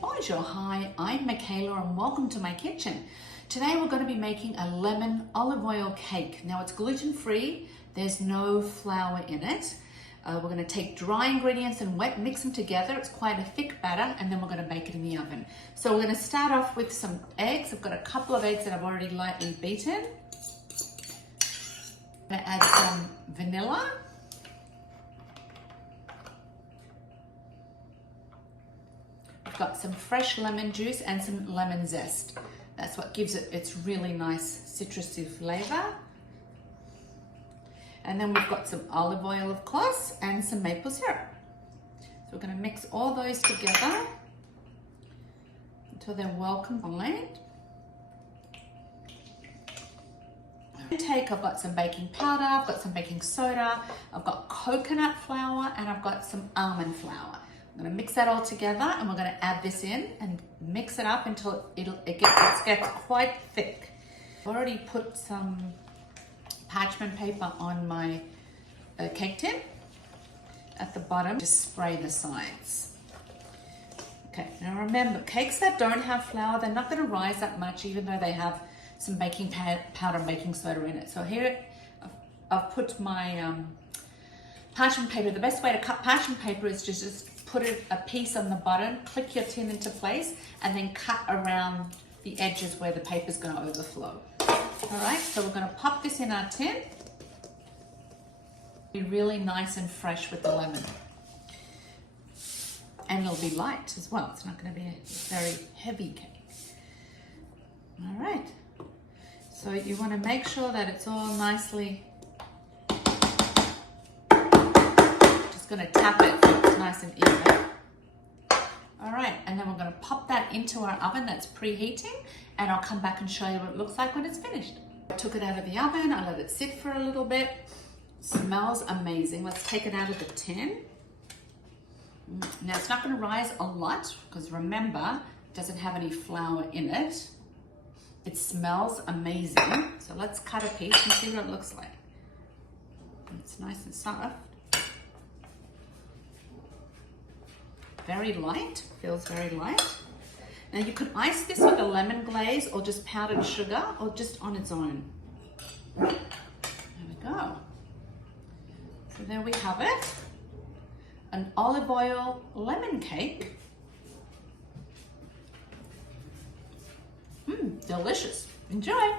Bonjour, hi, I'm Michaela and welcome to my kitchen. Today we're going to be making a lemon olive oil cake. Now it's gluten-free, there's no flour in it. We're going to take dry ingredients and mix them together. It's quite a thick batter, and then we're going to bake it in the oven. So we're going to start off with some eggs. I've got a couple of eggs that I've already lightly beaten. I'm going to add some vanilla. I've got some fresh lemon juice and some lemon zest. That's what gives it its really nice citrusy flavor. And then we've got some olive oil, of course, and some maple syrup. So we're going to mix all those together until they're well combined. I've got some baking powder, I've got some baking soda, I've got coconut flour, and I've got some almond flour. I'm going to mix that all together, and we're going to add this in and mix it up until it gets quite thick. I've already put some parchment paper on my cake tin at the bottom. Just spray the sides. Okay, now remember, cakes that don't have flour, they're not going to rise that much even though they have some baking powder and baking soda in it. So here I've put my parchment paper. The best way to cut parchment paper is to just put a piece on the bottom, click your tin into place, and then cut around the edges where the paper's going to overflow. All right, so we're going to pop this in our tin. Be really nice and fresh with the lemon. And it'll be light as well. It's not going to be a very heavy cake. All right, so you want to make sure that it's all nicely, just going to tap it so it's nice and even. All right, and then we're going to pop that into our oven that's preheating, and I'll come back and show you what it looks like when it's finished. I took it out of the oven, I let it sit for a little bit. Smells amazing. Let's take it out of the tin. Now it's not going to rise a lot because remember, it doesn't have any flour in it. It smells amazing. So let's cut a piece and see what it looks like. It's nice and soft. Very light, feels very light. Now you could ice this with a lemon glaze or just powdered sugar or just on its own. There we go. So there we have it. An olive oil lemon cake. Delicious. Enjoy.